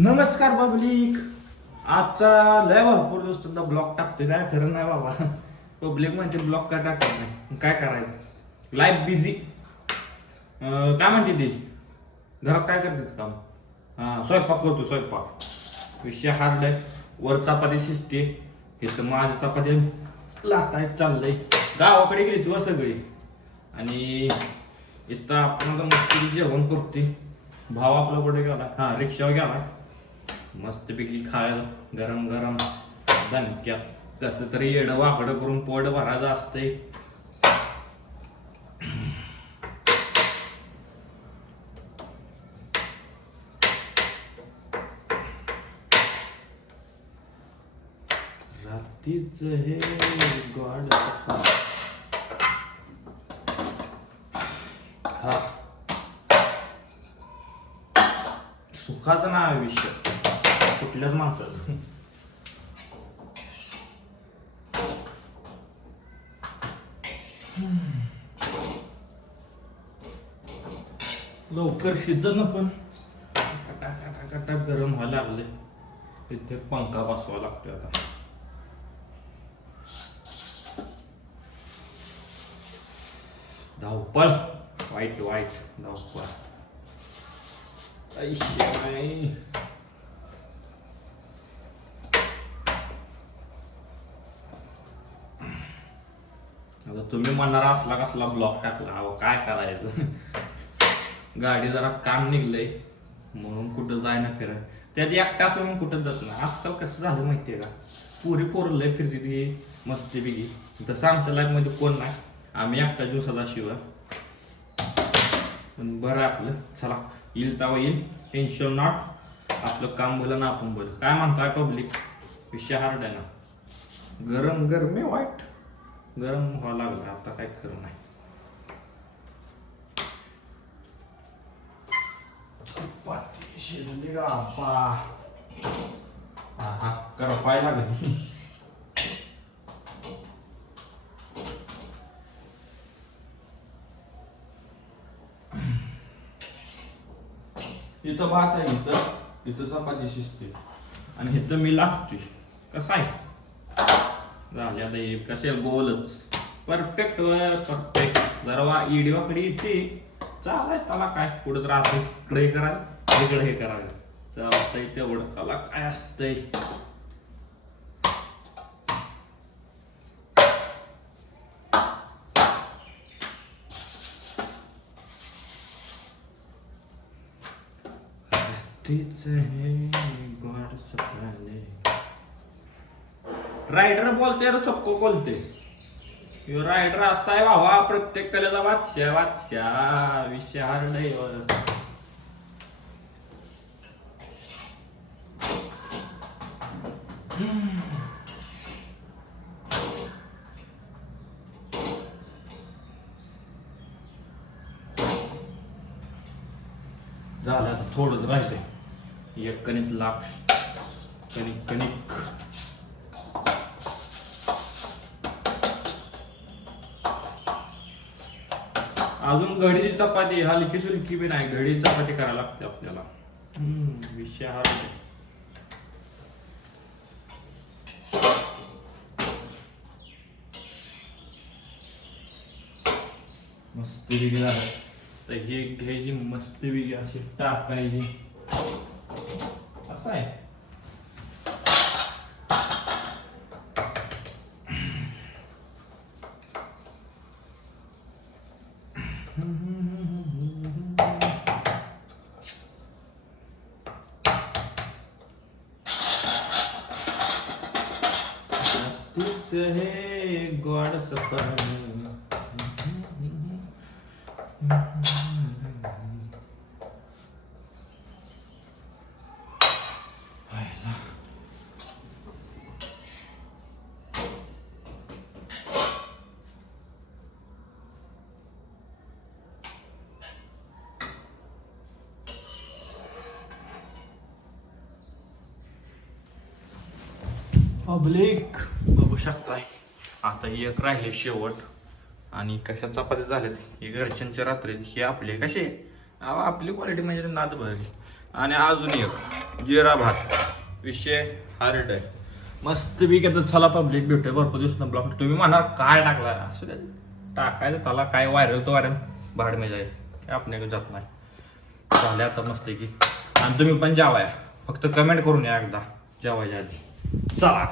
नमस्कार पब्लिक. आजचा लय भरपूर दोस्तांना ब्लॉग टाकतोय. काय खरं नाही बाबा. पब्लिक म्हणते ब्लॉग काय टाकत नाही, काय करायचं. Life busy. काय म्हणते ती घरात काय करतात काम. स्वयंपाक करतो स्वयंपाक. विषय हार्ड आहे. वर चपाती शिजते, इथं माझी चपाती लाटायचं चाललंय. गावाकडे गेली तू सगळी आणि इथं आपण आता मस्त जेवण करते. भाव आपला कुठे गेला, रिक्षावर गेला. मस्तपैकी खायला गरम गरम दणक्यात कसं तरी येडं वाकडं करून पोट भरायचं असतंय. रात्रीच हे गॉड हा सुखाचं नाव आहे विषय कुठल्याच माणसाचं. लवकर शिजन पण कटा गरम व्हायला लागले. इथे पंखा बसवा लागतोय आता. धावपळ वाईट वाईट धावपळ. आता तुम्ही म्हणणार असला कसला ब्लॉक टाकला. अहो काय करायचं. गाडी जरा काम निघलंय म्हणून कुठं जाय ना फिराय. त्यात एकटा असं म्हणून कुठं जात नाही. आजकाल कसं झालं माहितीये का, पुरी पोरं लय फिरते ती मस्ती बिगी. तसं आमच्या लाईफ मध्ये कोण नाही. आम्ही एकटा जीव सदाशिव. पण बरं आपलं चला येईल तेव्हा येईल. Tension not. आपलं काम बोला ना आपण बोल. काय म्हणताय पब्लिक. विषय हार्ड आहे ना. गरम गरमी वाईट गरम व्हावं लागलं आता. काय खरं नाही. चपाती शिजली का आपा. करपाय लागली. इथं भात आहे, इथं चपाती शिजते आणि इथं मी लागतोय. कसं आहे झाले आता कसे गोलच परफेक्ट परफेक्ट. जरा इडीवाकडे येते चालाय त्याला काय पुढे राहते. इकडे हे करायला इकडे हे करायला चालतंय. तेवढं त्याला काय असतंय. रायडर बोलते रे सबको बोलते. रायडर असा आहे बाबा प्रत्येक कलेचा बादशाह बादशाह. विषय हार्ड आहे. झालं थोडंच राहिले. एक कणिक लाख कणिक कणिक. अजून घडीची चपाती हलकी सुलकी बी नाही. घडी चपाती करायला लागते आपल्याला. विषय हा मस्त वेगळी आहे. तर हे घ्यायची मस्त वेगळी अशी टाकायची. असं आहे. हे गॉड सपन. पब्लिक बघू शकताय आता एक राहिले शेवट. आणि कशा चपात्या झाल्यात हे घरच्यांच्या रात्री. हे आपले कसे आपली क्वालिटी म्हणजे नाद भरली. आणि अजून एक जिरा भात विषय हार्ड आहे मस्त बी आता चला पब्लिक भेटतोय भरपूर दिवस ब्लॉग तुम्ही म्हणाल काय टाकला असं काय टाकायचं त्याला काय व्हायरल तो व्हायरल भाड में जाईल काय आपल्याकडे जात नाही झाले आता मस्त की आणि तुम्ही पण जेवाया फक्त कमेंट करून या एकदा जेवायच्या आधी चला